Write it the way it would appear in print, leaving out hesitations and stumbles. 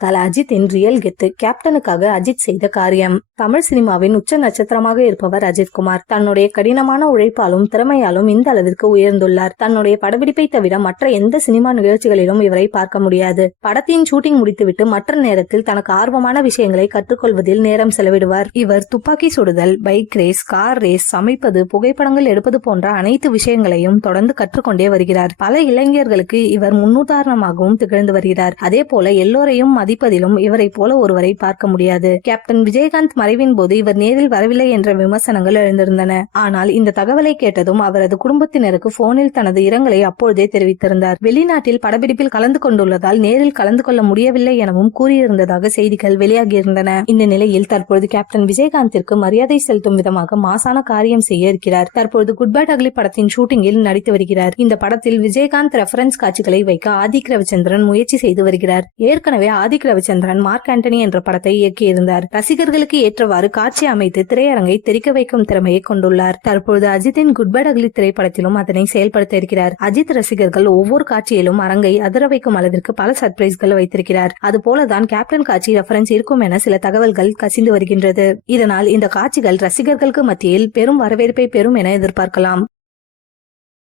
தல அஜித்தின் ரியல் கெத்து, கேப்டனுக்காக அஜித் செய்த காரியம். தமிழ் சினிமாவின் உச்ச நட்சத்திரமாக இருப்பவர் அஜித்குமார். தன்னுடைய கடினமான உழைப்பாலும் திறமையாலும் இந்த அளவிற்கு உயர்ந்துள்ளார். தன்னுடைய படப்பிடிப்பை தவிர மற்ற எந்த சினிமா நிகழ்ச்சிகளிலும் இவரை பார்க்க முடியாது. படத்தின் ஷூட்டிங் முடித்துவிட்டு மற்ற நேரத்தில் தனக்கு ஆர்வமான விஷயங்களை கற்றுக்கொள்வதில் நேரம் செலவிடுவார். இவர் துப்பாக்கி சுடுதல், பைக் ரேஸ், கார் ரேஸ், சமைப்பது, புகைப்படங்கள் எடுப்பது போன்ற அனைத்து விஷயங்களையும் தொடர்ந்து கற்றுக்கொண்டே வருகிறார். பல இளைஞர்களுக்கு இவர் முன்னுதாரணமாகவும் திகழ்ந்து வருகிறார். அதே போல எல்லோரையும் மதிப்பதிலும் இவரை போல ஒருவரை பார்க்க முடியாது. கேப்டன் விஜயகாந்த் மறைவின் போது இவர் நேரில் வரவில்லை என்ற விமர்சனங்கள் எழுந்திருந்தன. ஆனால் இந்த தகவலை கேட்டதும் அவரது குடும்பத்தினருக்கு போனில் தனது இரங்கலை அப்பொழுதே தெரிவித்திருந்தார். வெளிநாட்டில் படப்பிடிப்பில் கலந்து கொண்டுள்ளதால் நேரில் கலந்து கொள்ள முடியவில்லை எனவும் கூறியிருந்ததாக செய்திகள் வெளியாகியிருந்தன. இந்த நிலையில் தற்பொழுது கேப்டன் விஜயகாந்திற்கு மரியாதை செலுத்தும் விதமாக மாசான காரியம் செய்ய இருக்கிறார். தற்பொழுது குட் பேட் அக்லி படத்தின் ஷூட்டிங்கில் நடித்து வருகிறார். இந்த படத்தில் விஜயகாந்த் ரெஃபரன்ஸ் காட்சிகளை வைக்க ஆதிக் ரவிச்சந்திரன் முயற்சி செய்து வருகிறார். ஏற்கனவே ஆதிக் ரவிச்சந்திரன் மார்க் ஆண்டனி என்ற படத்தை இயக்கியிருந்தார். ரசிகர்களுக்கு ஏற்றவாறு காட்சி அமைத்து திரையரங்கை தெரிக்க வைக்கும் திறமையை கொண்டுள்ளார். தற்பொழுது அஜித்தின் குட் பேட் அக்லி திரைப்படத்திலும் அதனை செயல்படுத்த இருக்கிறார். அஜித் ரசிகர்கள் ஒவ்வொரு காட்சியிலும் அரங்கை அதிர வைக்கும் அளவிற்கு பல சர்ப்ரைஸ்கள் வைத்திருக்கிறார். அதுபோலதான் கேப்டன் காட்சி ரெஃபரன்ஸ் இருக்கும் என சில தகவல்கள் கசிந்து வருகின்றது. இதனால் இந்த காட்சிகள் ரசிகர்களுக்கு மத்தியில் பெரும் வரவேற்பை பெறும் என எதிர்பார்க்கலாம்.